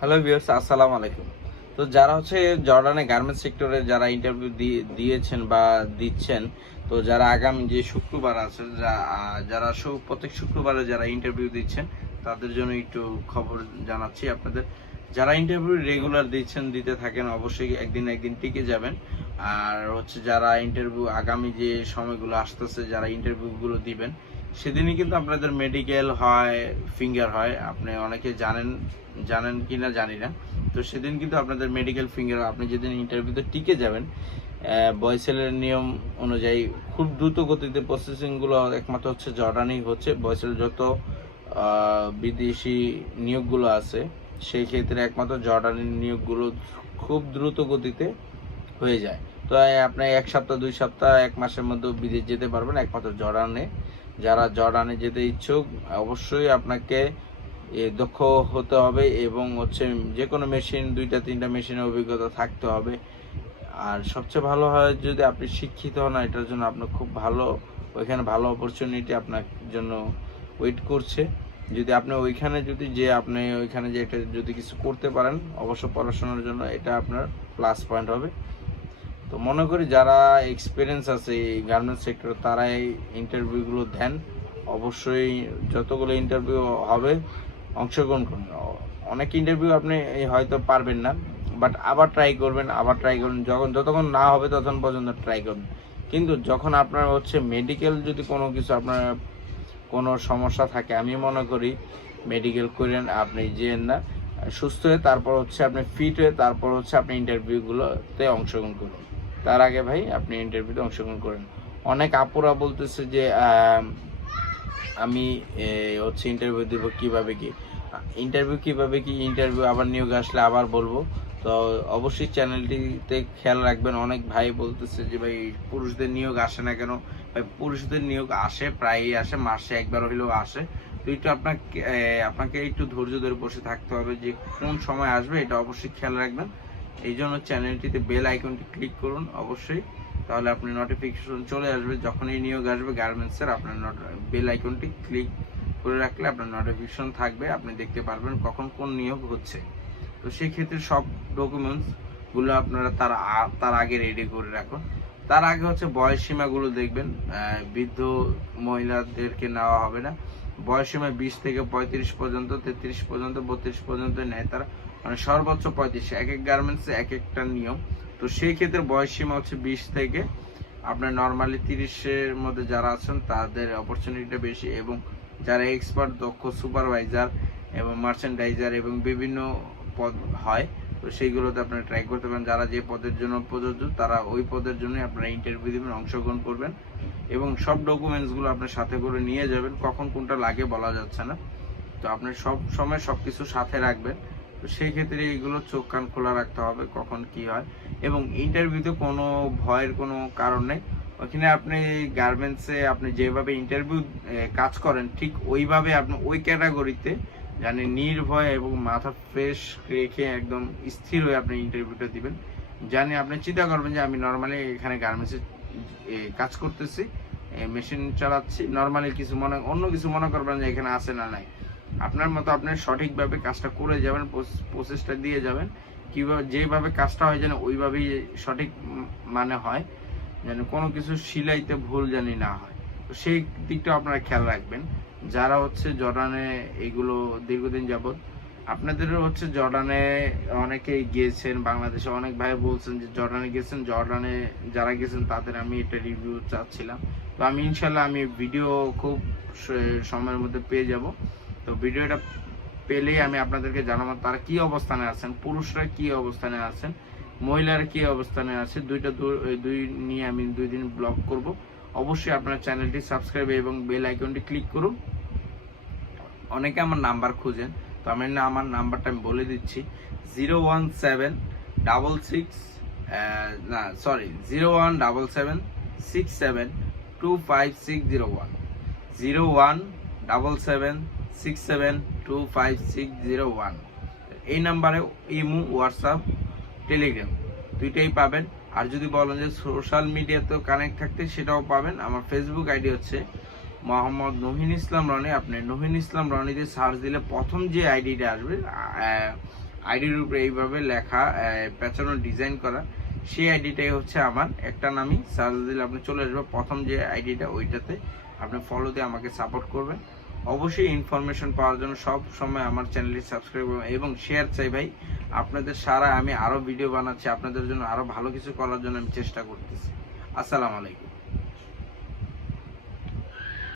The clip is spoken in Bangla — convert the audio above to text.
হ্যালো ভিউয়ার্স আসসালামু আলাইকুম। তো যারা হচ্ছে জর্ডানে গার্মেন্টস সেক্টরে যারা ইন্টারভিউ দিয়েছেন বা দিচ্ছেন, তো যারা আগামী যে শুক্রবার আছে যারা প্রত্যেক শুক্রবারে যারা ইন্টারভিউ দিচ্ছেন, তাদের জন্য একটু খবর জানাচ্ছি আপনাদের। যারা ইন্টারভিউ রেগুলার দিচ্ছেন, দিতে থাকেন, অবশ্যই একদিন একদিন টিকে যাবেন। আর হচ্ছে যারা ইন্টারভিউ আগামী যে সময়গুলো আসতেছে, যারা ইন্টারভিউগুলো দিবেন সেদিনই কিন্তু আপনাদের মেডিকেল হয় ফিঙ্গার হয়, আপনি অনেকে জানেন জানেন কি না জানি না। তো সেদিন কিন্তু আপনাদের মেডিকেল ফিঙ্গার আপনি যেদিন ইন্টারভিউতে টিকে যাবেন বয়সেলের নিয়ম অনুযায়ী খুব দ্রুত গতিতে প্রসেসিংগুলো একমাত্র হচ্ছে জর্ডানেই হচ্ছে। বয়সেল যত বিদেশি নিয়োগগুলো আছে, সেই ক্ষেত্রে একমাত্র জর্ডানের নিয়োগগুলো খুব দ্রুত গতিতে হয়ে যায়। তো, আপনি এক সপ্তাহ, দুই সপ্তাহ, এক মাসের মধ্যে বিদেশ যেতে পারবেন, একমাত্র জর্ডানে। যারা জর্ডানে যেতে ইচ্ছুক, অবশ্যই আপনাকে দক্ষ হতে হবে এবং হচ্ছে যে কোনো মেশিন, দুইটা, তিনটা মেশিনের অভিজ্ঞতা থাকতে হবে। আর সবচেয়ে ভালো হয় যদি আপনি শিক্ষিত হন, এটার জন্য আপনার খুব ভালো, ওইখানে ভালো অপরচুনিটি আপনার জন্য ওয়েট করছে। যদি আপনি ওইখানে যদি যে আপনি ওইখানে যে একটা যদি কিছু করতে পারেন, অবশ্য পড়াশোনার জন্য এটা আপনার প্লাস পয়েন্ট হবে। তো মনে করি যারা এক্সপিরিয়েন্স আছে এই গার্মেন্টস সেক্টর তারা এই ইন্টারভিউগুলো দেন। অবশ্যই যতগুলো ইন্টারভিউ হবে, অংশগ্রহণ করুন। অনেক ইন্টারভিউ আপনি হয়তো পারবেন না বাট আবার ট্রাই করবেন, আবার ট্রাই করবেন যখন, যতক্ষণ না হবে, ততক্ষণ পর্যন্ত ট্রাই করবেন কিন্তু যখন আপনার হচ্ছে মেডিকেল যদি কোনো কিছু আপনার কোনো সমস্যা থাকে, আমি মনে করি মেডিকেল করেন, আপনি যেন না, সুস্থ হয়ে তারপর হচ্ছে আপনি ফিট হয়ে তারপর হচ্ছে আপনি ইন্টারভিউগুলোতে অংশগ্রহণ করুন। তার আগে ভাই আপনি ইন্টারভিউতে অংশগ্রহণ করেন। অনেক আপুরা বলতেছে যে আমি হচ্ছে ইন্টারভিউ দেব কীভাবে কি। ইন্টারভিউ কীভাবে কি ইন্টারভিউ আবার নিয়োগ আসলে আবার বলব। তো অবশ্যই চ্যানেলটিতে খেয়াল রাখবেন। অনেক ভাই বলতেছে যে, ভাই, পুরুষদের নিয়োগ আসে না কেন? ভাই, পুরুষদের নিয়োগ আসে, প্রায়ই আসে, মাসে একবার হইলেও আসে। তো একটু আপনাকে আপনাকে একটু ধৈর্য ধরে বসে থাকতে হবে যে কোন সময় আসবে, এটা অবশ্যই খেয়াল রাখবেন। এই জন্য চ্যানেলটিতে বেল আইকনটি ক্লিক করুন অবশ্যই। তাহলে আপনি নোটিফিকেশন চলে আসবে। যখনই নিয়োগ আসবে গার্মেন্টসের আপনার বেল আইকনটি ক্লিক করে রাখলে আপনার নোটিফিকেশন থাকবে। আপনি দেখতে পারবেন কখন কোন নিয়োগ হচ্ছে। তো সেই ক্ষেত্রে সব ডকুমেন্টসগুলো আপনারা তার তার আগে রেডি করে রাখুন। তার আগে হচ্ছে বয়স সীমাগুলো দেখবেন। বৃদ্ধ মহিলাদেরকে নেওয়া হবে না। বয়স সীমা বিশ থেকে পঁয়ত্রিশ পর্যন্ত, তেত্রিশ পর্যন্ত, বত্রিশ পর্যন্ত নেয় তারা। মানে সর্বোচ্চ পঁয়ত্রিশ এক এক গার্মেন্টসে এক একটা নিয়ম। তো সেই ক্ষেত্রে বয়স সীমা হচ্ছে বিশ থেকে আপনার নর্মালি তিরিশের মধ্যে যারা আছেন, তাদের অপরচুনিটিটা বেশি এবং যারা এক্সপার্ট দক্ষ সুপারভাইজার এবং মার্চেন্ডাইজার এবং বিভিন্ন পদ হয়, তো সেইগুলোতে আপনারা ট্রাই করতে পারেন। যারা যে পদের জন্য প্রযোজ্য, তারা ওই পদের জন্য আপনারা ইন্টারভিউ দেবেন, অংশগ্রহণ করবেন এবং সব ডকুমেন্টসগুলো আপনার সাথে করে নিয়ে যাবেন। কখন কোনটা লাগে বলা যাচ্ছে না। তো আপনি সব সময় সব কিছু সাথে রাখবেন। তো সেই ক্ষেত্রে এগুলো চোখ কান খোলা রাখতে হবে, কখন কি হয়। এবং ইন্টারভিউতে কোনো ভয়ের কোনো কারণ নেই। ওখানে আপনি গার্মেন্টসে আপনি যেভাবে ইন্টারভিউ কাজ করেন, ঠিক ওইভাবে আপনি ওই ক্যাটাগরিতে জানি নির্ভয় এবং মাথা ফ্রেশ রেখে একদম স্থির হয়ে আপনি ইন্টারভিউটা দিবেন। জানি আপনি চিন্তা করবেন যে আমি নর্মালি এখানে গার্মেন্টসে কাজ করতেছি মেশিন চালাচ্ছি। নর্মালি কিছু মনে, অন্য কিছু মনে করবেন যে এখানে আছে না নাই। আপনার মতো আপনি সঠিকভাবে কাজটা করে যাবেন প্রসেসটা দিয়ে যাবেন। কীভাবে, যেভাবে কাজটা হয় যেন ওইভাবেই সঠিক মানে হয়, যেন কোনো কিছু সিলাইতে ভুল জানি না হয়। তো সেই দিকটা আপনারা খেয়াল রাখবেন। যারা হচ্ছে জর্ডানে এগুলো দীর্ঘদিন যাবত আপনাদেরও হচ্ছে জর্ডানে অনেকেই গিয়েছেন, বাংলাদেশে অনেক ভাই বলছেন যে জর্ডানে গেছেন জর্ডানে যারা গেছেন তাদের আমি এটা রিভিউ চাচ্ছিলাম। তো আমি ইনশাল্লাহ আমি ভিডিও খুব সময়ের মধ্যে পেয়ে যাব। তো ভিডিওটা পেলেই আমি আপনাদেরকে জানাব তারা কি অবস্থানে আছেন, পুরুষরা কি অবস্থানে আছেন, মহিলারা কি অবস্থানে আছে, দুইটা দুই নিয়ে আমি দুই দিন ব্লগ করব। অবশ্যই আপনার চ্যানেলটি সাবস্ক্রাইব এবং বেল আইকনটি ক্লিক করুন। অনেকে আমার নাম্বার খুঁজেন, তো আমি না, আমার নাম্বারটা আমি বলে দিচ্ছি। Zero one seven double six না sorry zero one double seven six seven two five six zero one zero one double seven six seven two five six zero one এই নাম্বারে ইমো, হোয়াটসঅ্যাপ, টেলিগ্রাম, দুইটাই পাবেন। আর যদি বলেন যে সোশ্যাল মিডিয়াতে কানেক্ট থাকতে, সেটাও পাবেন। আমার ফেসবুক আইডি হচ্ছে মোহাম্মদ নহিন ইসলাম রনি। আপনি নহিন ইসলাম রনিতে সার্চ দিলে প্রথম যে আইডিটা আসবে আইডির উপরে এইভাবে লেখা পেঁচানো ডিজাইন করা, সেই আইডিটাই হচ্ছে আমার। একটা নামই, সার্চ দিলে আপনি চলে আসবে প্রথম যে আইডিটা, ওইটাতে আপনি ফলো দিয়ে আমাকে সাপোর্ট করবেন। অবশ্যই ইনফরমেশন পাওয়ার জন্য সব সময় আমার চ্যানেলটি সাবস্ক্রাইব এবং শেয়ার চাই ভাই। আপনাদের সারা আমি আরও ভিডিও বানাচ্ছি, আপনাদের জন্য আরও ভালো কিছু করার জন্য আমি চেষ্টা করতেছি। আসসালামু আলাইকুম।